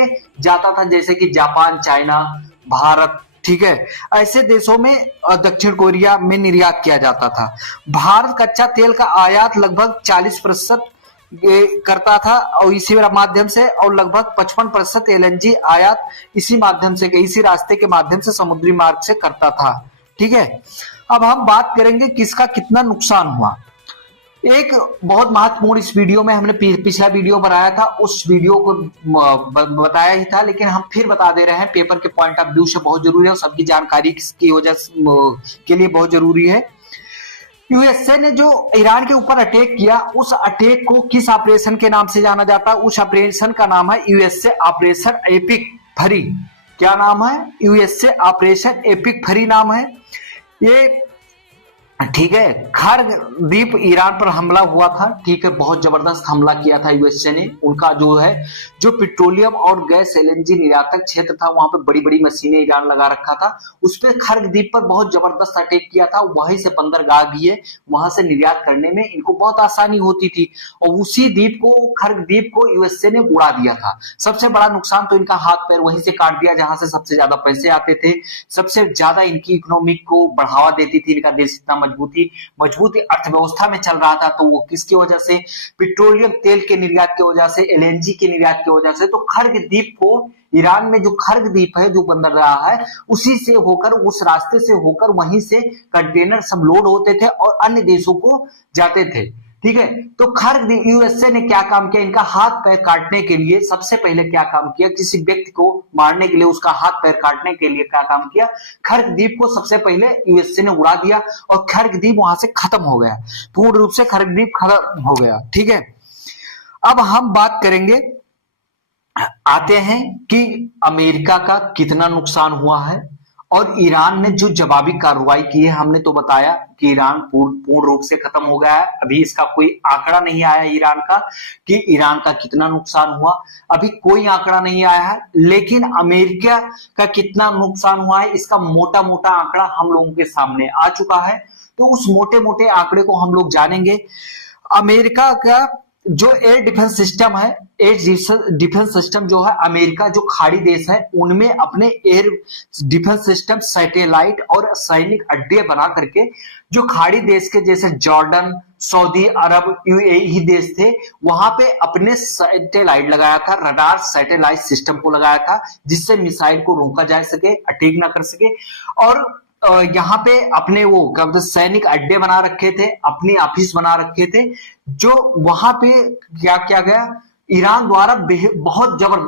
करके जाता था, जैसे कि जापान, चाइना, भारत, ठीक है, ऐसे देशों में दक्षिण कोरिया में निर्यात किया जाता था। भारत कच्चा तेल का आयात लगभग 40% करता था और इसी माध्यम से, और लगभग 55% एलएनजी आयात इसी माध्यम से, इसी रास्ते के माध्यम से, समुद्री मार्ग से करता था। ठीक है, अब हम बात करेंगे किसका कितना नुकसान हुआ। एक बहुत महत्वपूर्ण, इस वीडियो में हमने पिछला वीडियो बनाया था, उस वीडियो को बताया ही था, लेकिन हम फिर बता दे रहे हैं, पेपर के पॉइंट ऑफ व्यू से बहुत जरूरी है और सबकी जानकारी की वजह के लिए बहुत जरूरी है। यूएसए ने जो ईरान के ऊपर अटैक किया, उस अटैक को किस ऑपरेशन के नाम से जाना जाता है? उस ऑपरेशन का नाम है यूएसए ऑपरेशन एपिक फरी। क्या नाम है? यूएसए ऑपरेशन एपिक फरी नाम है ये। ठीक है, खर्ग द्वीप ईरान पर हमला हुआ था। ठीक है, बहुत जबरदस्त हमला किया था यूएसए ने। उनका जो है, जो पेट्रोलियम और गैस एलएनजी निर्यातक क्षेत्र था, वहां पे बड़ी बड़ी मशीनें ईरान लगा रखा था, उस पर खर्ग द्वीप पर बहुत जबरदस्त अटैक किया था। वहीं से बंदरगाह भी है, वहां से निर्यात करने में इनको बहुत आसानी होती थी, और उसी द्वीप को, खर्ग द्वीप को यूएसए ने उड़ा दिया था। सबसे बड़ा नुकसान तो इनका हाथ पैर वहीं से काट दिया जहां से सबसे ज्यादा पैसे आते थे, सबसे ज्यादा इनकी इकोनॉमिक को बढ़ावा देती थी। इनका देश इतना मजबूती अर्थव्यवस्था में चल रहा था, तो वो किसकी वजह से? पेट्रोलियम तेल के निर्यात की वजह से, एलएनजी के निर्यात की वजह से। तो खर्ग द्वीप को, ईरान में जो खर्ग द्वीप है जो बंदरगाह है, उसी से होकर, उस रास्ते से होकर, वहीं से कंटेनर सब लोड होते थे और अन्य देशों को जाते थे। ठीक है, तो खर्ग यूएसए ने क्या काम किया? इनका हाथ पैर काटने के लिए सबसे पहले क्या काम किया? किसी व्यक्ति को मारने के लिए, उसका हाथ पैर काटने के लिए क्या काम किया? खर्ग द्वीप को सबसे पहले यूएसए ने उड़ा दिया और खर्ग द्वीप वहां से खत्म हो गया, पूर्ण रूप से खर्ग द्वीप खत्म हो गया। ठीक है, अब हम बात करेंगे, आते हैं कि अमेरिका का कितना नुकसान हुआ है और ईरान ने जो जवाबी कार्रवाई की है। हमने तो बताया कि ईरान पूर्ण रूप से खत्म हो गया है। अभी इसका कोई आंकड़ा नहीं आया ईरान का कि ईरान का कितना नुकसान हुआ, अभी कोई आंकड़ा नहीं आया है। लेकिन अमेरिका का कितना नुकसान हुआ है, इसका मोटा मोटा आंकड़ा हम लोगों के सामने आ चुका है। तो उस मोटे मोटे आंकड़े को हम लोग जानेंगे। अमेरिका का जो एयर डिफेंस सिस्टम है, एयर डिफेंस सिस्टम जो है, अमेरिका जो खाड़ी देश है उनमें अपने एयर डिफेंस सिस्टम, सैटेलाइट और सैनिक अड्डे बना करके, जो खाड़ी देश के जैसे जॉर्डन, सऊदी अरब, यूएई देश थे, वहां पे अपने सैटेलाइट लगाया था, रडार सैटेलाइट सिस्टम को लगाया था, जिससे मिसाइल को रोका जा सके, अटैक ना कर सके। और यहाँ पे अपने वो सैनिक अड्डे बना रखे थे, अपनी ऑफिस बना रखे थे, जो वहां पे क्या किया गया, ईरान द्वारा बहुत जबरदस्त